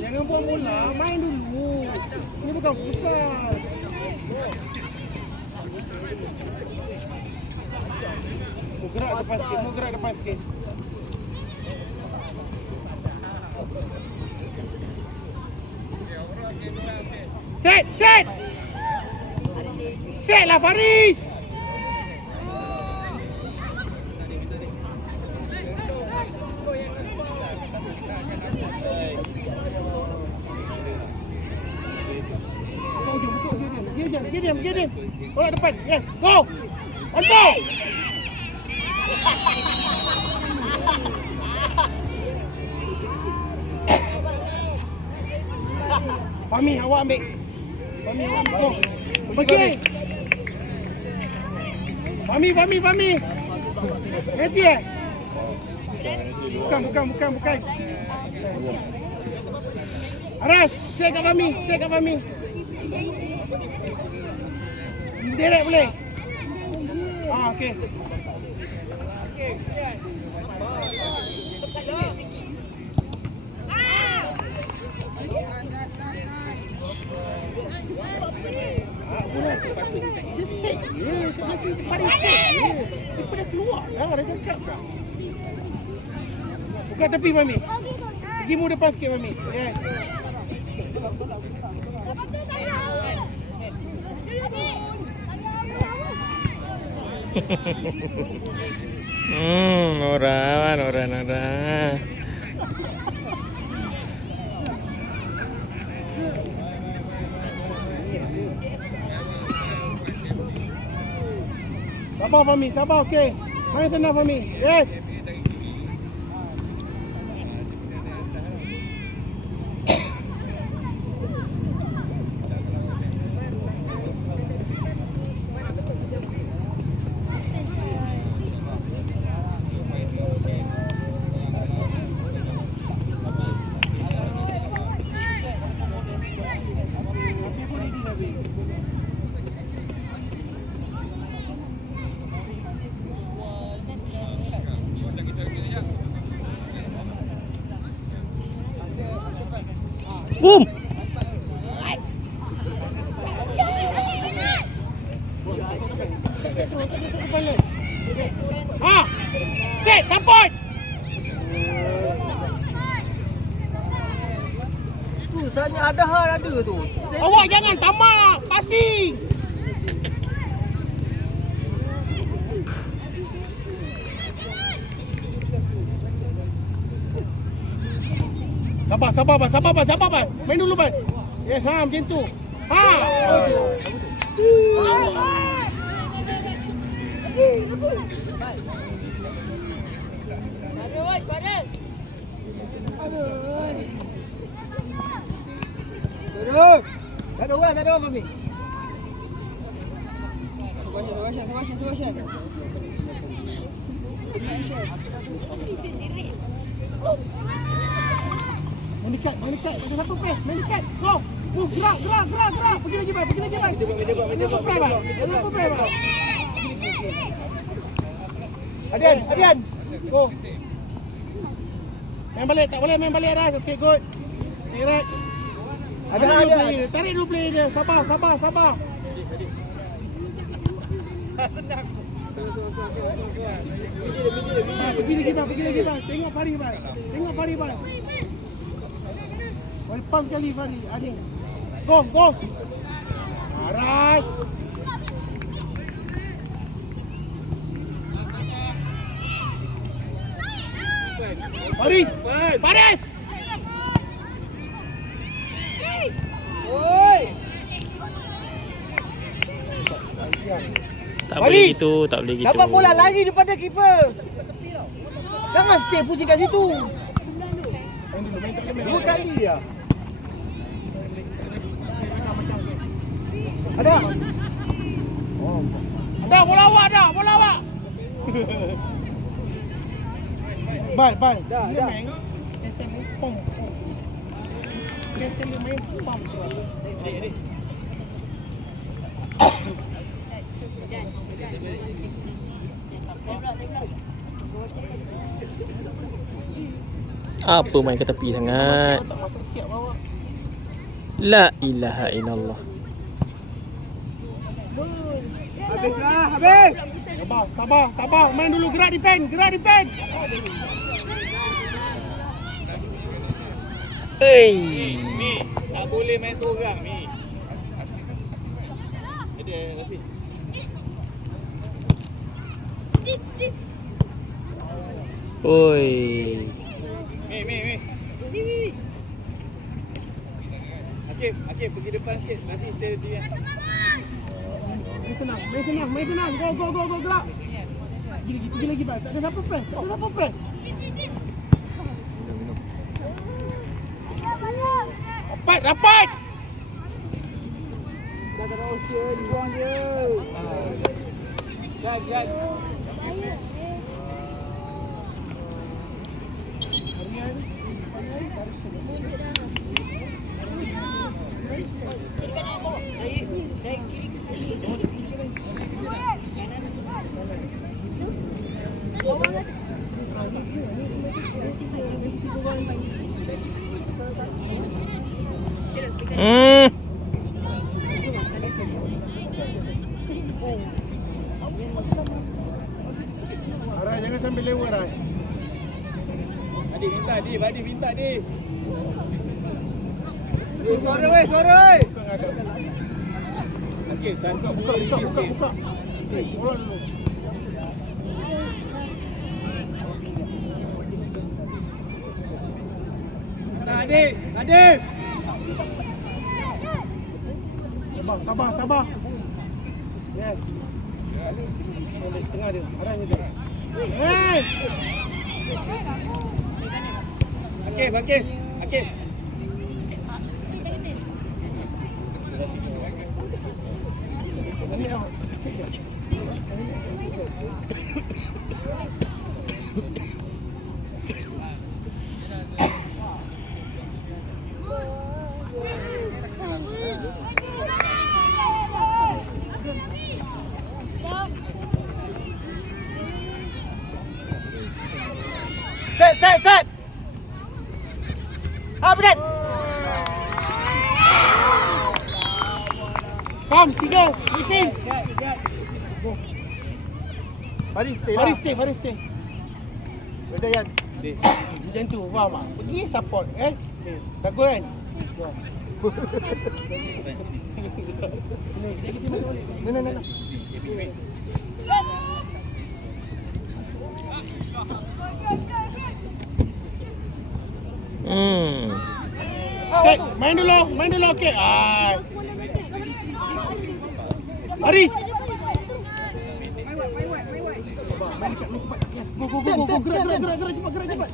Jangan buang bola, main dulu. Ini bukan futsal. Gerak depan sikit, Set lah Faris. Dia diam. Bola depan. Yes, go. Onto. Fahmi, awak ambil. Go. Pergi. Fahmi. Nanti Bukan. Aras, set kat Fahmi. Direct boleh. Okey. Dia set je. Kebelah sini Faris set je. Dia dah keluar dah. Dah cakap dah. Buka tepi Fahmi. Pergi mu depan sikit Fahmi. Yes. Orang. Sabar Fahmi, okey. Main senang Fahmi. Yes. Boom. Set, support. Tu sana ada tu. Awak jangan tamak, passing. Sabar. Main dulu, Bang. Yes, macam tu. Tak ada orang Fahmi. Mendekat. Ada satu pass. Mendekat. Go. Move, gerak. Pergi lagi, Bang. Kenapa play, Bang? Adian. Go. Main balik. Tak boleh main balik dah. Okay, good. Direct. Ada. Tarik dulu play dia. Sabar. Senang. Pergi lagi, Bang. Tengok Fahri, Bang. Welcome sekali Fahri. Ading. Go. Alright. Faris. Oi. Tak boleh gitu. Dapat bola lari daripada keeper. Jangan stay pusing kat situ. 2 kali ya. Ada. Ada bola awak. Bye. Dah. Pom. Dia main pom. Apa main ke tepi sangat? Tak masuk siap bawah. La ilaha illallah. Habis lah, habis. Sabar, sabar, sabar. Main dulu, gerak defend, gerak defend. Mi, tak boleh main seorang, Mi. Ada Rafi. Oi. Mi. Hakim, pergi depan sikit. Rafi stay di dia. Main senang. Go, gerak. Gini lagi, bang. Tak ada siapa press, Rapat. Dah tak ada usia, dibuang je. Gad. Arai, jangan sambil lewat, Arai. Adi minta, Adi. Suara weh, suara weh. Hakim, satu Buka. Bola dulu. Adi. Sabar. Yes. Boleh tengah dia. Arai je dia. Hey! Hakim. Ini awak. Set. Habis. Come, 3. Missing. Baris stay lah. Faris stay. Benda Yan. Macam tu, faham tak? Pergi support, Takut kan? No. Set, main dulu, okey. Mari. Go, gerak cepat.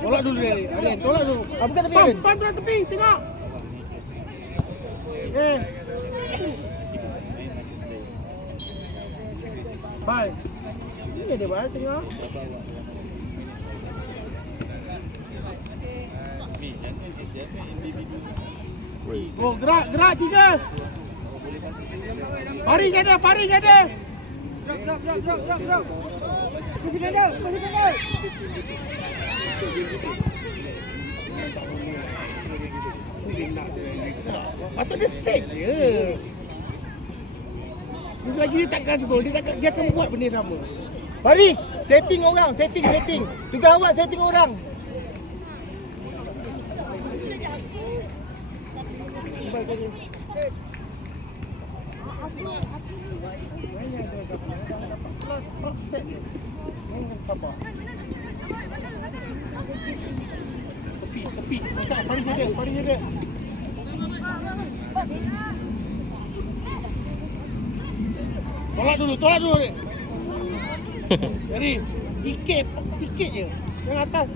Tolak dulu dia. Alin, tolak dulu. Bukan tepi, Alin. Pan tepi, tengok. Bal. Ini dia bal tengok. Go, gerak 3. Faris ada. Drop. Pergi sana. Patut dia set je. Selagi dia takkan gol, dia akan buat benda sama. Baris, setting orang. Tugas awak setting orang. Tepi. Faris ada. Tolak dulu dek. Jadi sikit je. Yang atas.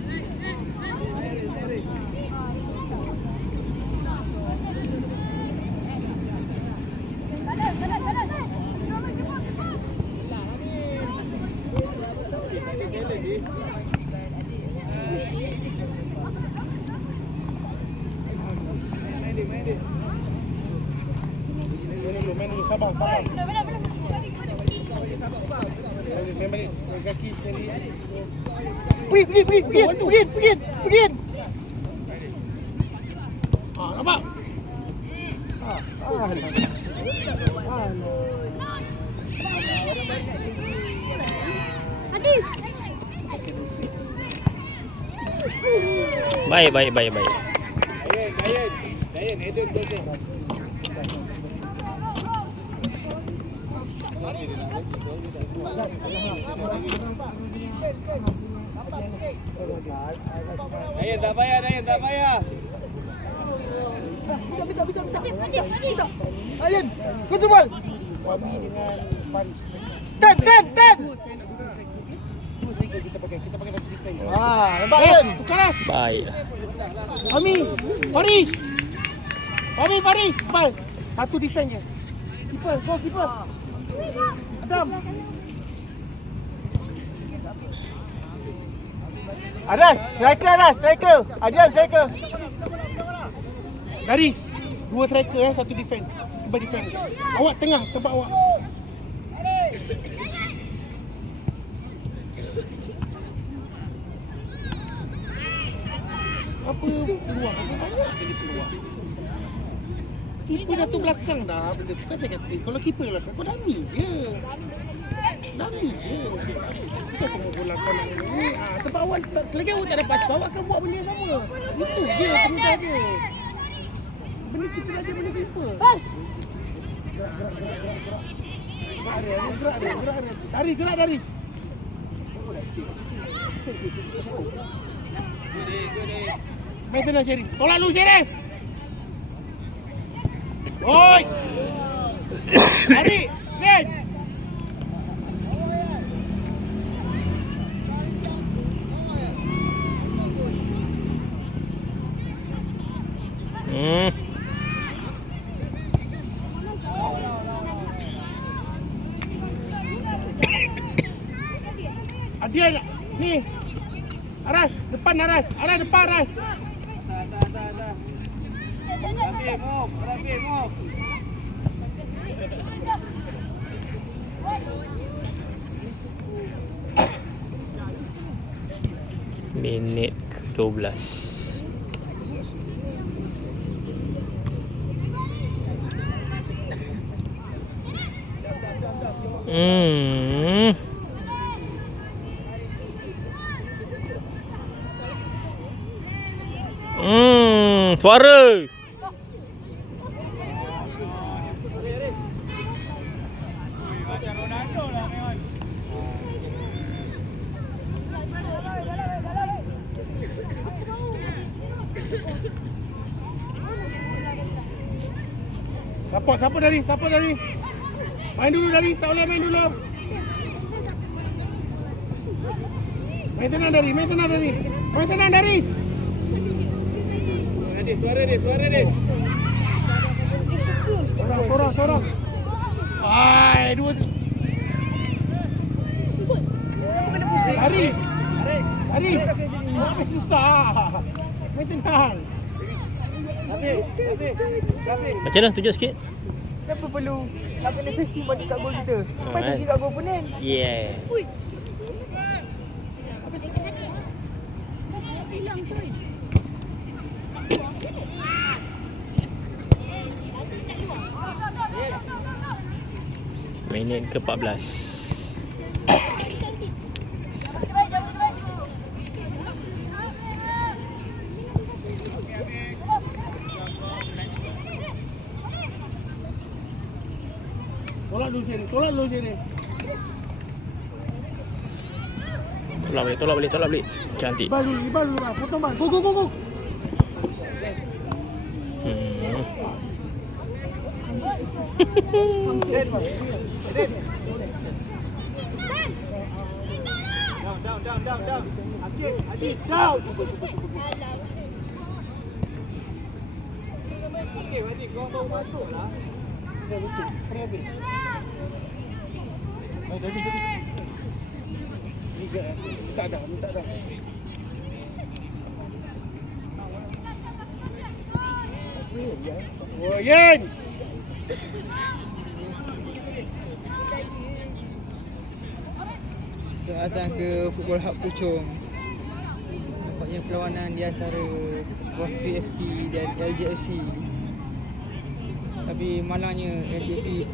Main dulu, sabar. Main balik. Kaki sekali. Pergi. Nampak? Baik. Dayan, Eden betul. Dayan tak payah. Ayan, kontrol. Tan. Kita pakai satu defense. Nampak Ayan. Keras. Baik. Faris. Bal. Satu defense je. Keeper. Adam. Aras, striker. Adian striker. Dari. Dua striker satu defense. Cuba defense. Awak tengah tempat awak. Apa peluang? Banyak kali peluang. Keeper jatuh belakang dah. Benda tu kan saya kata. Kalau keeper belakang, kau dummy je. Kita tengok bola kau nak ni. Tempat awak, selagi awak tak dapat, awak akan buat benda yang sama. Itu je perintah dia. Benda keeper aja, benda keeper. Gerak dia. Main tenang Syarif. Tolak lu Syarif. Oi. Tarik. Len. Adian ni. Aras, depan Aras. Rafi, move. Minit ke-12. Suara. Support dari. Main dulu dari, tak boleh main dulu. Main tenang dari. Suara dia. Sorang. Ai, dua. Hari. Susah. Main tenang. Macam mana? Tunjuk sikit. Kenapa perlu nak kena facing balik kat gol kita? Lepas facing kat gol opponent. Yeah. Minit ke-14. Tolak dulu sini. Tolak balik. Cantik. Ibal dulu. Potong bal. Go. Down. Adik, down. Adik, kau baru masuk lah. Betul. Tak ada. Oh, Yen. Selamat datang ke Football Hub Puchong. Nampaknya perlawanan di antara Wafi FT dan LJFC. Tapi malangnya LJFC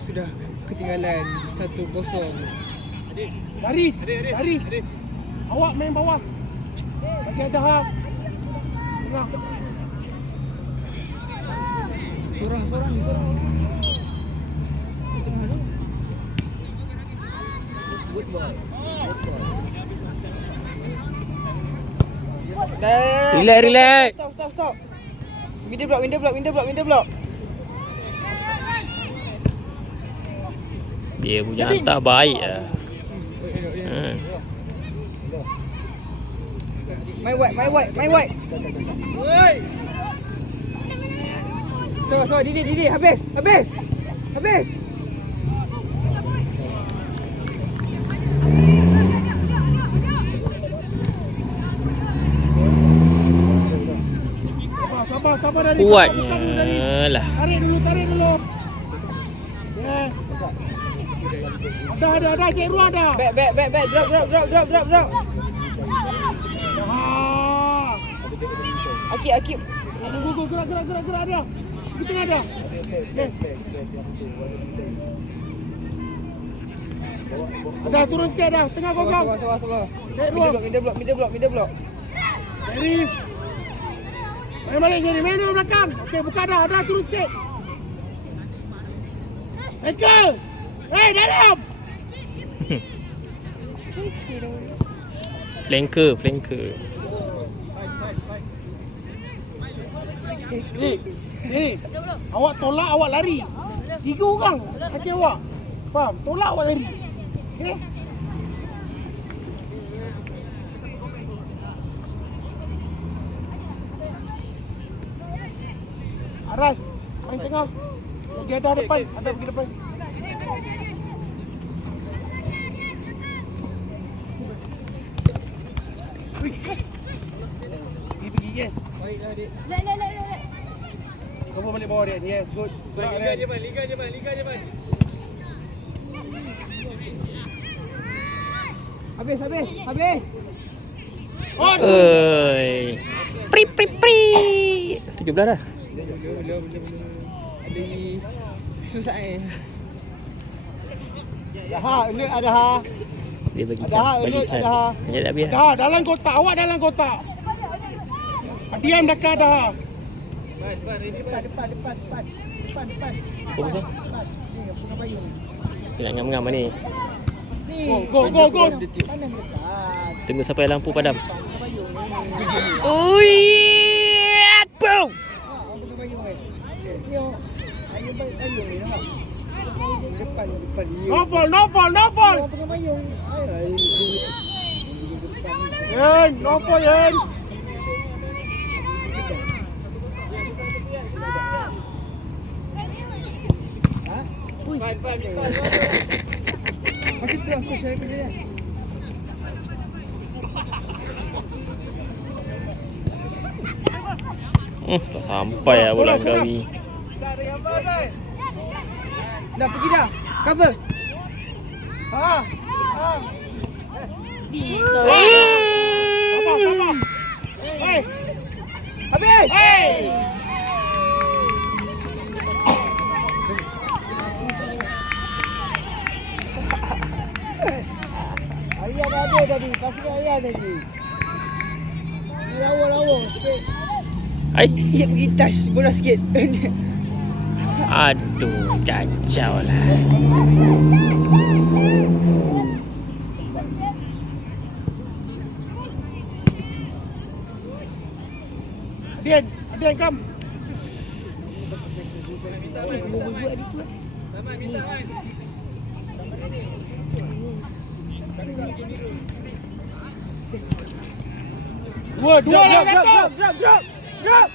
sudah ketinggalan 1-0. Baris. Awak main bawah. Bagi ada hak. Tengah. Sorang ni. Tengah tu. Good boy. Relax. Stop. Window block. Dia punya hantar baik lah. My white. So, Didi, habis. Sabar dari. Kuatnya lah. Tarik dulu. Ya. Ada, cik ruang dah. Back, drop. Akib. Go, gerak dia. Di tengah dia. Yes. Ada turun sikit dah, tengah kosong. Sabar. Cik ruang. Middle block. Jerry. Main balik Jerry, main dulu belakang. Okey, buka dah, ada turun sikit. Eka. Dalam. Flanker. Ni. Awak tolak, awak lari. 3 orang kaki awak. Faham? Tolak awak lari. Okey? Aras, main tengah. Lagi ada depan, pergi depan. Pergi, yes. Kamu balik bawah dia. Yes, good. Liga je, Man. Habis. Oi. Pri. 17 dah. Belum. Ada susah ni. Ada ha. Dia bagi Ada hak, bagi Ulut, chance. ada hak. Hanya tak biar. Dah, dalam kotak. Awak dalam kotak. Diam dekat dah. Depan. Apa pasal? Dia nak ngam-ngam ni. Go. Tunggu sampai lampu padam. Ui! Boom! No fall. Yen, no fall Yen. Macam tu aku share kerja dia. Tak sampai lah bola kami. Dah pergi dah. Cover. Sabar. Hey. Habis. Hey. Ayah dah ada tadi. Pasal ayah tadi. Lawa sikit. Ai, Ya pergi touch bola sikit. aduh, kacau lah. Adian, come. Dua lah kata. Drop.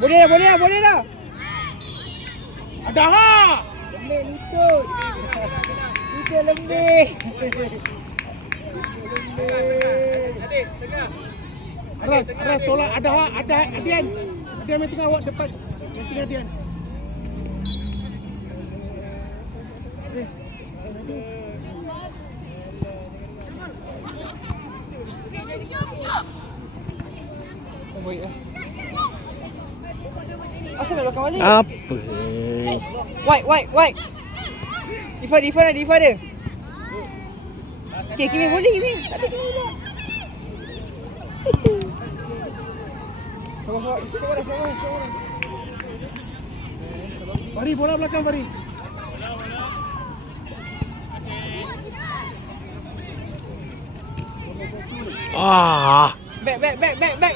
Boleh dah. Ada ha. Lutut. Lutut lembih. Adik, tengah. Aras tolak ada Adian. Adian main tengah awak depan. Yang tengah Adian. Oh, baik lah. Asal nak belakang balik? Apa? White. Difa ada. Okay, Kimi boleh, Kimi. Tak ada Kimi pula. Sabar. Fari, bola belakang Fari. Ah. Back.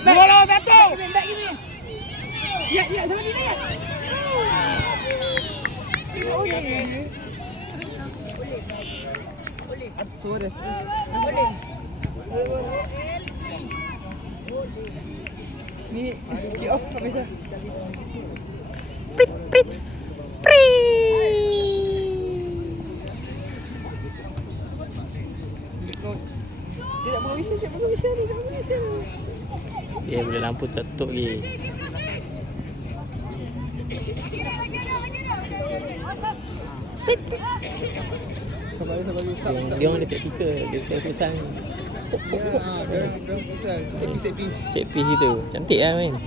Bola satu. Back, Kimi. Ya, sama dia ya. Suara. Boleh. Ni kick off habis dah. Dia nak buka whistle, Dia boleh lampu tutup lagi. Sabar. Dia orang dekat kita. Dia sekali futsal ni. Dia futsal. Set piece. Set piece itu. Cantik lah main.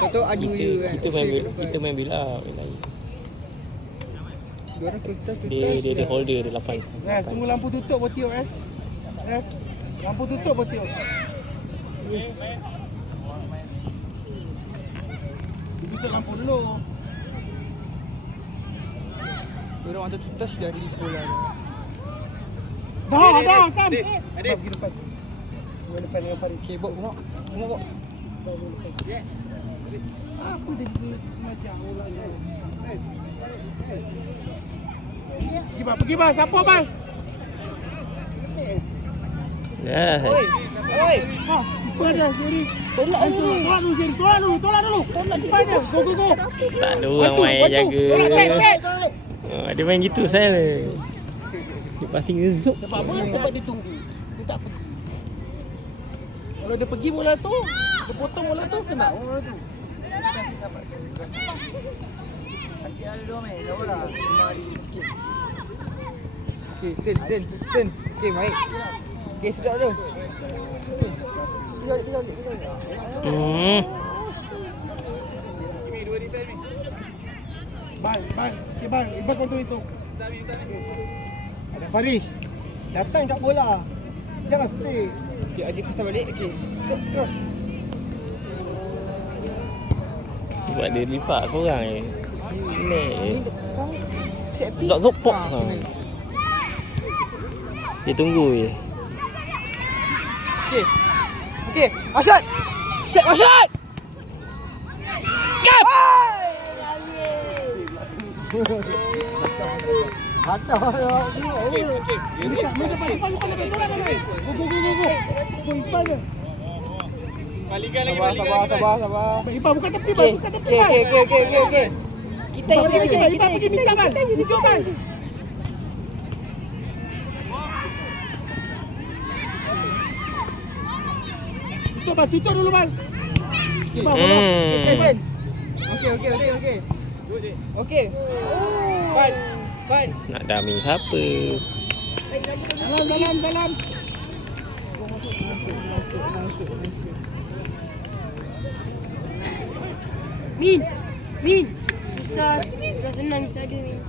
Kau tahu adu je kan. Kita main bila lain. Dia orang first touch. Dia holder dia 8. Tunggu lampu tutup baru tiup Lampu tutup baru tiup. Tutup lampu dulu. Dia orang wanted to touch dari sekolah. Dah, kan. Adik. Pergi depan. Gua depan dengan Farid. Okay, bok. Apa dia macam bola ni? Pergi bang, siapa bang? Dah. Oi. Ha. Apa dah Jerry? Tolak dulu. Tolak dulu. Depan dia. Go. Tak ada orang main jaga. Dia main gitu saya. Dia passing zup. Sebab apa? Sebab dia tunggu. Dia tak pergi. Kalau dia pergi bola tu, dia potong bola tu, senang bola tu. Nanti ada dua main. Dah bola. Mari sikit. Okay, turn. Okay, baik. Okay, sedap tu. Tiga. Kimi, 2 defend ni. Bang. Okay bang, Iban kontrol itu. Ada Faris. Datang kat bola. Jangan stay. Okay, adik futsal balik. Okay. Terus. Sebab dia lipat korang ni. Ni. Set piece. Zop pop. Dia tunggu je. Okay. Asyad. Set Asyad. Kap! Ada. Okey. Depan. Go. Go Iban je. Balikan lagi. Sabar. Iban bukan tepi bang, bukan tepi bang. Okay. Kita jadi. Cuba. Tutup dulu bang. Okay. Ban. Nak dummy apa? Dalam. Min. Susah senang tak ada Min.